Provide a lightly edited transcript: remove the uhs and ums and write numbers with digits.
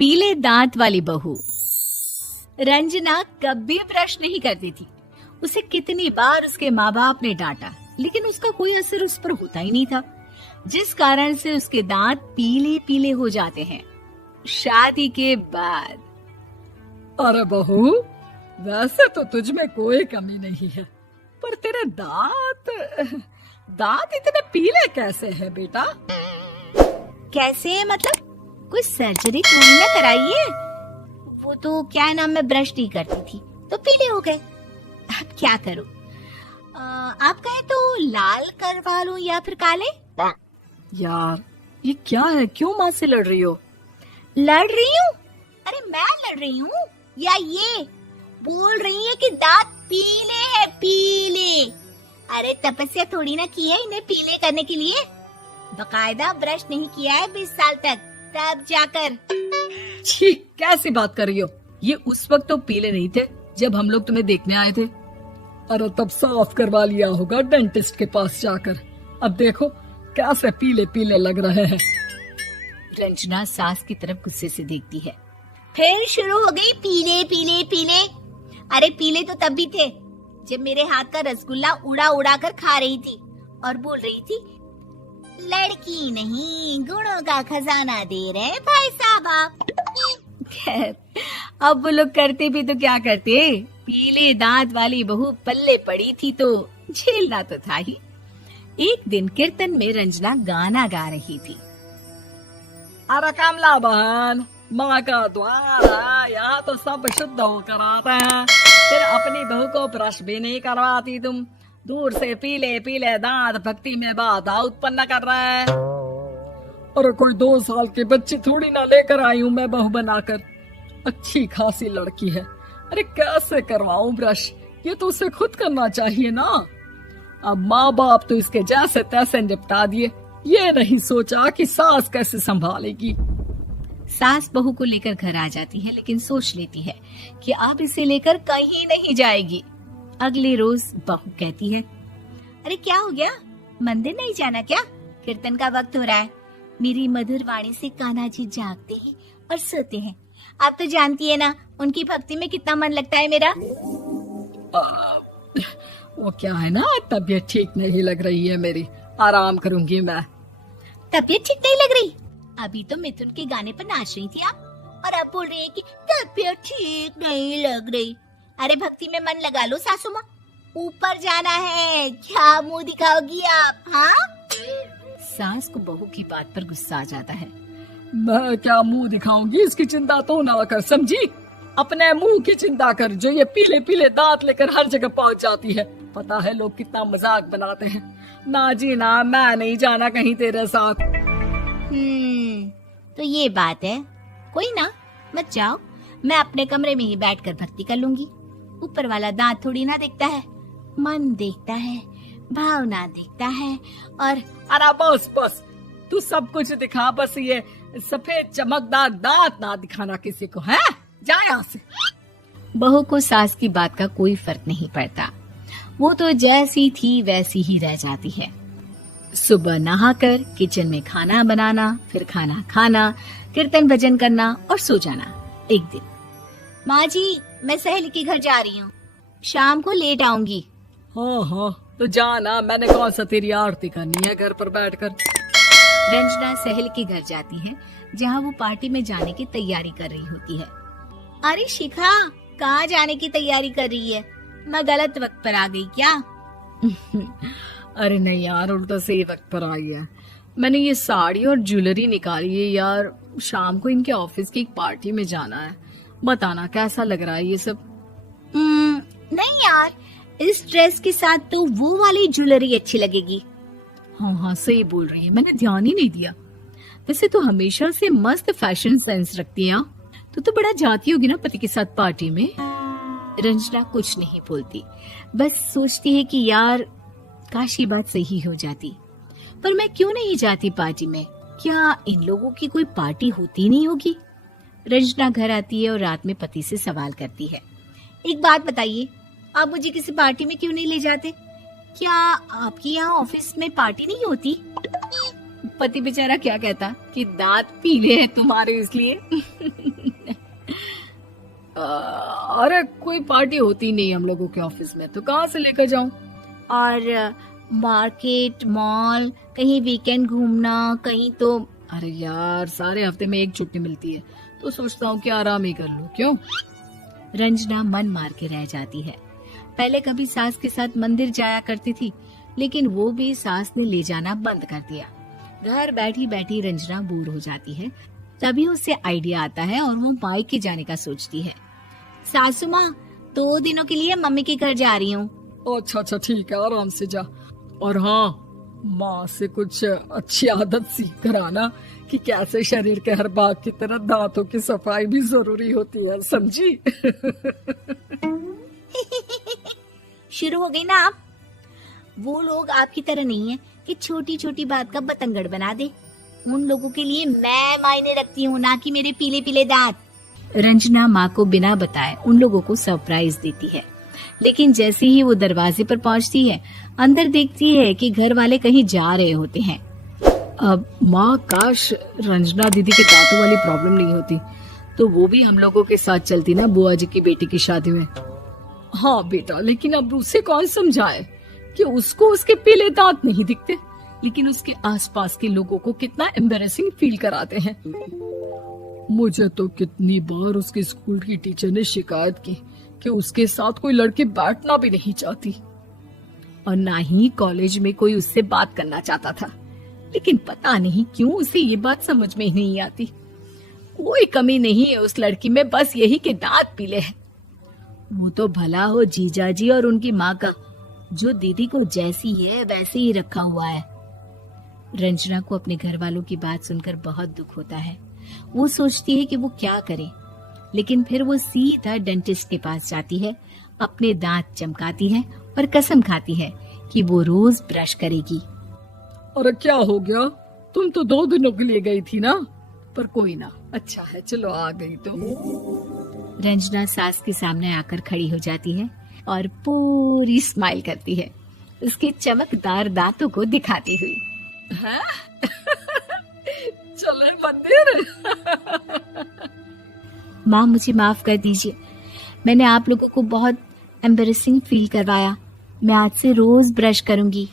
पीले दांत वाली बहू। रंजना कभी ब्रश नहीं करती थी। उसे कितनी बार उसके माँ बाप ने डांटा, लेकिन उसका कोई असर उस पर होता ही नहीं था, जिस कारण से उसके दांत पीले पीले हो जाते हैं। शादी के बाद। अरे बहू, वैसे तो तुझ में कोई कमी नहीं है, पर तेरे दांत इतने पीले कैसे हैं बेटा? कैसे मतलब? कोई सर्जरी तो नहीं ना कराई है? वो तो क्या नाम, मैं ब्रश नहीं करती थी तो पीले हो गए। अब क्या करूं? आप कहें तो लाल करवा लूं या फिर काले? यार ये क्या है, क्यों माँ से लड़ रही हो? लड़ रही हूँ? अरे मैं लड़ रही हूँ या ये बोल रही है कि दांत पीले हैं, पीले। अरे तपस्या थोड़ी ना की है इन्हें पीले करने के लिए, बकायदा ब्रश नहीं किया है 20 साल तक, तब जाकर। छी, कैसी बात कर रही हो? ये उस वक्त तो पीले नहीं थे जब हम लोग तुम्हें देखने आए थे। अरे तब साफ करवा लिया होगा डेंटिस्ट के पास जाकर। अब देखो कैसे पीले पीले लग रहे हैं। रंजना सास की तरफ गुस्से से देखती है। फिर शुरू हो गई पीले पीले पीले। अरे पीले तो तब भी थे जब मेरे हाथ का रसगुल्ला उड़ा उड़ा कर खा रही थी और बोल रही थी, लड़की नहीं गुणों का खजाना दे रहे भाई साहब आप। खैर अब वो लोग करते भी तो क्या करते, पीले दांत वाली बहू पल्ले पड़ी थी तो झेलना तो था ही। एक दिन कीर्तन में रंजना गाना गा रही थी। अरे कमला बहन, माँ का द्वार है, यहाँ तो सब शुद्ध होकर आते हैं, फिर अपनी बहू को ब्रश भी नहीं करवाती तुम। दूर से पीले पीले दांत भक्ति में बाधा उत्पन्न कर रहा है। अरे कोई 2 साल के बच्चे थोड़ी ना लेकर आई हूँ मैं बहू बनाकर, अच्छी खासी लड़की है। अरे कैसे करवाऊं ब्रश, ये तो उसे खुद करना चाहिए ना। अब माँ बाप तो इसके जैसे तैसे निपटा दिए, ये नहीं सोचा कि सास कैसे संभालेगी। सास बहू को लेकर घर आ जाती है, लेकिन सोच लेती है कि अब इसे लेकर कहीं नहीं जाएगी। अगले रोज बहू कहती है, अरे क्या हो गया, मंदिर नहीं जाना क्या? कीर्तन का वक्त हो रहा है। मेरी मधुर वाणी से कान्हा जी जागते हैं और सोते हैं। आप तो जानती है ना उनकी भक्ति में कितना मन लगता है मेरा। वो क्या है ना, तबीयत ठीक नहीं लग रही है मेरी, आराम करूंगी मैं। तबीयत ठीक नहीं लग रही? अभी तो मिथुन के गाने पर नाच रही थी आप, और अब बोल रही है कि तबीयत ठीक नहीं लग रही। अरे भक्ति में मन लगा लो सासू माँ, ऊपर जाना है, क्या मुंह दिखाओगी आप? हाँ? सास को बहू की बात पर गुस्सा आ जाता है। मैं क्या मुंह दिखाऊंगी, इसकी चिंता तो ना कर, समझी? अपने मुंह की चिंता कर, जो ये पीले पीले दांत लेकर हर जगह पहुंच जाती है। पता है लोग कितना मजाक बनाते हैं। ना जी ना, मैं नहीं जाना कहीं तेरे साथ। तो ये बात है, कोई ना, मत जाओ, मैं अपने कमरे में ही बैठकर भक्ति कर लूंगी। ऊपर वाला दांत थोड़ी ना देखता है, मन देखता है, भावना देखता है। और अरे बस बस, तू सब कुछ दिखा, बस ये सफेद चमकदार दांत ना दिखाना किसी को, है? जा यहाँ से। बहू को सास की बात का कोई फर्क नहीं पड़ता, वो तो जैसी थी वैसी ही रह जाती है। सुबह नहाकर किचन में खाना बनाना, फिर खाना खाना, कीर्तन भजन करना और सो जाना। एक दिन, माँ जी मैं सहेली के घर जा रही हूँ, शाम को लेट आऊंगी। हाँ हाँ तो जाना, मैंने कौन सा तेरी आरती करनी है घर पर बैठकर। रंजना सहेली के घर जाती है, जहाँ वो पार्टी में जाने की तैयारी कर रही होती है। अरे शिखा, कहाँ जाने की तैयारी कर रही है? मैं गलत वक्त पर आ गई क्या? अरे नहीं यार, उल्टा सही वक्त पर आई है। मैंने ये साड़ी और ज्वेलरी निकाली है यार, शाम को इनके ऑफिस की एक पार्टी में जाना है। बताना कैसा लग रहा है ये सब? नहीं यार, इस ड्रेस के साथ तो वो वाली ज्वेलरी अच्छी लगेगी। हाँ हाँ सही बोल रही है, मैंने ध्यान ही नहीं दिया। वैसे तो हमेशा से मस्त फैशन सेंस रखती है। तो बड़ा जाती होगी ना पति के साथ पार्टी में। रंजना कुछ नहीं बोलती, बस सोचती है कि यार काश ये बात सही हो जाती, पर मैं क्यों नहीं जाती पार्टी में? क्या इन लोगों की कोई पार्टी होती नहीं होगी? रंजना घर आती है और रात में पति से सवाल करती है, एक बात बताइए, आप मुझे किसी पार्टी में क्यों नहीं ले जाते? क्या आपके यहाँ ऑफिस में पार्टी नहीं होती? पति बेचारा क्या कहता कि दांत पीले हैं तुम्हारे इसलिए। अरे कोई पार्टी होती नहीं हम लोगों के ऑफिस में, तो कहाँ से लेकर जाऊं? और मार्केट, मॉल, कहीं वीकेंड घूमना, कहीं तो। अरे यार, सारे हफ्ते में एक छुट्टी मिलती है, तो सोचता हूँ कि आराम ही कर लूं। क्यों? रंजना मन मार के रह जाती है। पहले कभी सास के साथ मंदिर जाया करती थी, लेकिन वो भी सास ने ले जाना बंद कर दिया। घर बैठी बैठी रंजना बोर हो जाती है। तभी उसे आइडिया आता है और वो मायके जाने का सोचती है। सासू माँ, 2 दिनों के लिए मम्मी के घर जा रही हूँ। अच्छा ठीक है, आराम से जा। और हाँ, माँ से कुछ अच्छी आदत सीख कर आना कि कैसे शरीर के हर भाग की तरह दांतों की सफाई भी जरूरी होती है, समझी? शुरू हो गई ना आप। वो लोग आपकी तरह नहीं है कि छोटी छोटी बात का बतंगड़ बना दे। उन लोगों के लिए मैं मायने रखती हूँ, ना कि मेरे पीले पीले दांत। रंजना माँ को बिना बताए उन लोगों को सरप्राइज देती है, लेकिन जैसे ही वो दरवाजे पर पहुँचती है, अंदर देखती है कि घर वाले कहीं जा रहे होते हैं। अब माँ, काश रंजना दीदी के दांतों वाली प्रॉब्लम नहीं होती, तो वो भी हम लोगों के साथ चलती ना बुआ जी की बेटी की शादी में। हाँ बेटा, लेकिन अब उसे कौन समझाए कि उसको उसके पीले दांत नहीं दिखते, लेकिन उसके आसपास के लोगों को कितना एम्बैरेसिंग फील कराते हैं। मुझे तो कितनी बार उसके स्कूल की टीचर ने शिकायत की कि उसके साथ कोई लड़की बैठना भी नहीं चाहती, और ना ही कॉलेज में कोई उससे बात करना चाहता था। लेकिन पता नहीं क्यों उसे ये बात समझ में ही नहीं आती। कोई कमी नहीं है उस लड़की में, बस यही कि दांत पीले हैं। वो तो भला हो जीजाजी और उनकी माँ का, जो दीदी को जैसी है वैसे ही रखा हुआ है। रंजना को अपने घर वालों की बात सुनकर बहुत दुख होता है। वो सोचती है कि वो क्या करे, लेकिन फिर वो सीधा डेंटिस्ट के पास जाती है, अपने दांत चमकाती है और कसम खाती है कि वो रोज ब्रश करेगी। अरे क्या हो गया? तुम तो 2 दिनों के लिए गई थी ना, पर कोई ना, अच्छा है, चलो आ गई तो। रंजना सास के सामने आकर खड़ी हो जाती है और पूरी स्माइल करती है, उसके चमकदार दांतों को दिखाती हुई। चले मंदिर। माँ, मुझे माफ कर दीजिए, मैंने आप लोगों को बहुत एम्बैरेसिंग फील करवाया। मैं आज से रोज ब्रश करूंगी।